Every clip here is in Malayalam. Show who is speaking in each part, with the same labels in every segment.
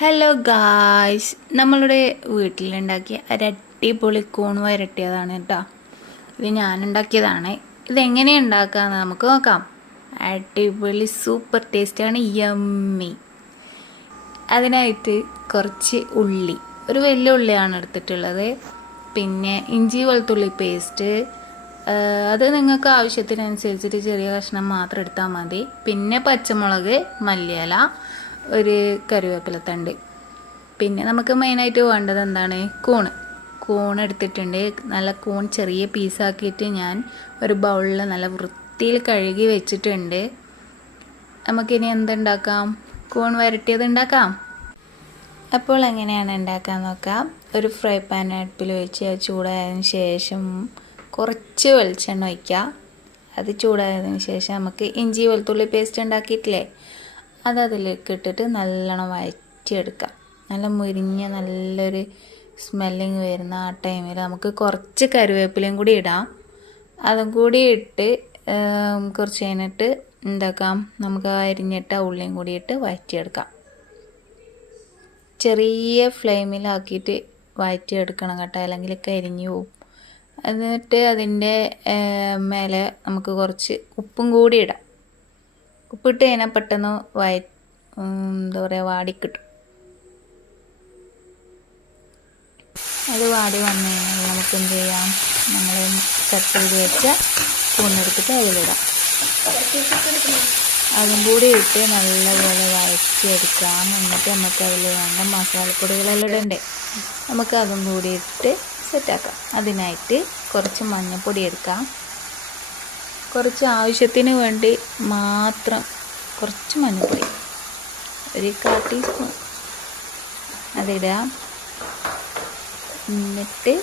Speaker 1: ഹലോ ഗായ്സ് നമ്മളുടെ വീട്ടിലുണ്ടാക്കിയ ഒരടിപൊളി കൂൺ വരട്ടിയതാണ് കേട്ടോ. ഇത് ഞാൻ ഉണ്ടാക്കിയതാണ് ഉണ്ടാക്കാമെന്ന് നമുക്ക് നോക്കാം. അടിപൊളി സൂപ്പർ ടേസ്റ്റാണ് യമ്മി അതിനായിട്ട് കുറച്ച് ഉള്ളി. ഒരു വലിയ ഉള്ളിയാണ് എടുത്തിട്ടുള്ളത്. പിന്നെ ഇഞ്ചി വെളുത്തുള്ളി പേസ്റ്റ് അത് നിങ്ങൾക്ക് ആവശ്യത്തിനനുസരിച്ചിട്ട് ചെറിയ കഷ്ണം മാത്രം എടുത്താൽ മതി. പിന്നെ പച്ചമുളക് മല്ലിയില ഒരു കറിവേപ്പിലത്തണ്ട് പിന്നെ നമുക്ക് മെയിനായിട്ട് വേണ്ടത് എന്താണ്? കൂണ്. കൂൺ എടുത്തിട്ടുണ്ട്. നല്ല കൂൺ ചെറിയ പീസാക്കിയിട്ട് ഞാൻ ഒരു ബൗളിൽ നല്ല വൃത്തിയിൽ കഴുകി വെച്ചിട്ടുണ്ട്. നമുക്കിനി എന്തുണ്ടാക്കാം? കൂൺ വരട്ടിയത് ഉണ്ടാക്കാം. അപ്പോൾ എങ്ങനെയാണ് ഉണ്ടാക്കാൻ നോക്കാം? ഒരു ഫ്രൈ പാൻ അടുപ്പിൽ വെച്ച് അത് ചൂടായതിനു ശേഷം കുറച്ച് വെളിച്ചെണ്ണ ഒഴിക്കുക അത് ചൂടായതിനു ശേഷം നമുക്ക് ഇഞ്ചി വെളുത്തുള്ളി പേസ്റ്റ് ഉണ്ടാക്കിയിട്ടില്ലേ? അത് അതിലേക്ക് ഇട്ടിട്ട് നല്ലോണം വഴറ്റിയെടുക്കാം നല്ല മുരിഞ്ഞ നല്ലൊരു സ്മെല്ലിങ് വരുന്ന ആ ടൈമിൽ നമുക്ക് കുറച്ച് കറിവേപ്പിലയും കൂടി ഇടാം. അതും കൂടി ഇട്ട് കുറച്ച് കഴിഞ്ഞിട്ട് എന്താക്കാം? നമുക്ക് അരിഞ്ഞിട്ട് ഉള്ളിയും കൂടി ഇട്ട് വഴറ്റിയെടുക്കാം ചെറിയ ഫ്ലെയിമിലാക്കിയിട്ട് വഴറ്റിയെടുക്കണം കേട്ടോ. അല്ലെങ്കിൽ കരിഞ്ഞു പോവും. എന്നിട്ട് അതിന്റെ മേലെ നമുക്ക് കുറച്ച് ഉപ്പും കൂടി ഇടാം. ഉപ്പിട്ട് കഴിഞ്ഞാൽ പെട്ടെന്ന് വയ എന്താ പറയുക വാടിക്കിട്ടും. അത് വാടി വന്നു കഴിഞ്ഞാൽ നമുക്ക് എന്ത് ചെയ്യാം? നമ്മൾ കട്ട് ചെയ്ത് വെച്ച പൂന്നെടുത്തിട്ട് അതിലിടാം. അതും കൂടി ഇട്ട് നല്ലപോലെ വഴറ്റിയെടുക്കാം. എന്നിട്ട് നമുക്ക് അതിൽ വേണ്ട മസാലപ്പൊടികളെല്ലാം ഇടണ്ടേ? നമുക്ക് അതും കൂടി ഇട്ട് സെറ്റാക്കാം അതിനായിട്ട് കുറച്ച് മഞ്ഞൾപ്പൊടി എടുക്കാം. കുറച്ച് ആവശ്യത്തിന് വേണ്ടി മാത്രം കുറച്ച് മഞ്ഞൾപ്പൊടി ഒരു കാ ടീസ്പൂൺ. അതിടാം. എന്നിട്ട്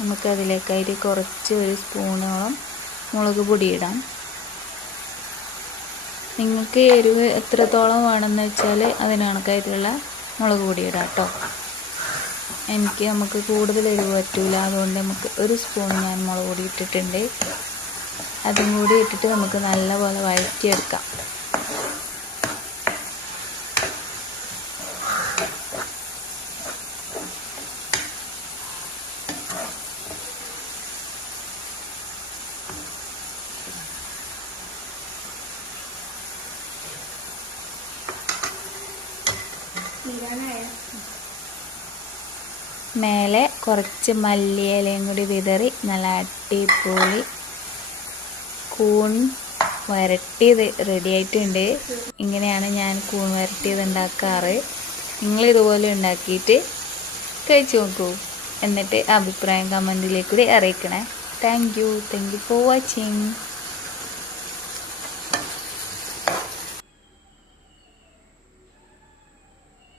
Speaker 1: നമുക്കതിലേക്കായിട്ട് കുറച്ച് ഒരു സ്പൂണോളം മുളക് പൊടി ഇടാം. നിങ്ങൾക്ക് എരിവ് എത്രത്തോളം വേണമെന്ന് വെച്ചാൽ അതിനണക്കായിട്ടുള്ള മുളക് പൊടി ഇടാം കേട്ടോ. എനിക്ക് നമുക്ക് കൂടുതൽ എരിവ് പറ്റൂല. അതുകൊണ്ട് നമുക്ക് ഒരു സ്പൂൺ ഞാൻ മുളക് പൊടി ഇട്ടിട്ടുണ്ട്. അതും കൂടി ഇട്ടിട്ട് നമുക്ക് നല്ലപോലെ വഴറ്റിയെടുക്കാം. മേലെ കുറച്ച് മല്ലിയിലയും കൂടി വിതറി നല്ല അടിപൊളി കൂൺ വരട്ടിയത് റെഡി ആയിട്ടുണ്ട്. ഇങ്ങനെയാണ് ഞാൻ കൂൺ വരട്ടിയത് ഉണ്ടാക്കാറ്. നിങ്ങൾ ഇതുപോലെ ഉണ്ടാക്കിയിട്ട് കഴിച്ചു നോക്കൂ. എന്നിട്ട് അഭിപ്രായം കമന്റിലേക്കൂടി അറിയിക്കണേ. Thank you thank you for watching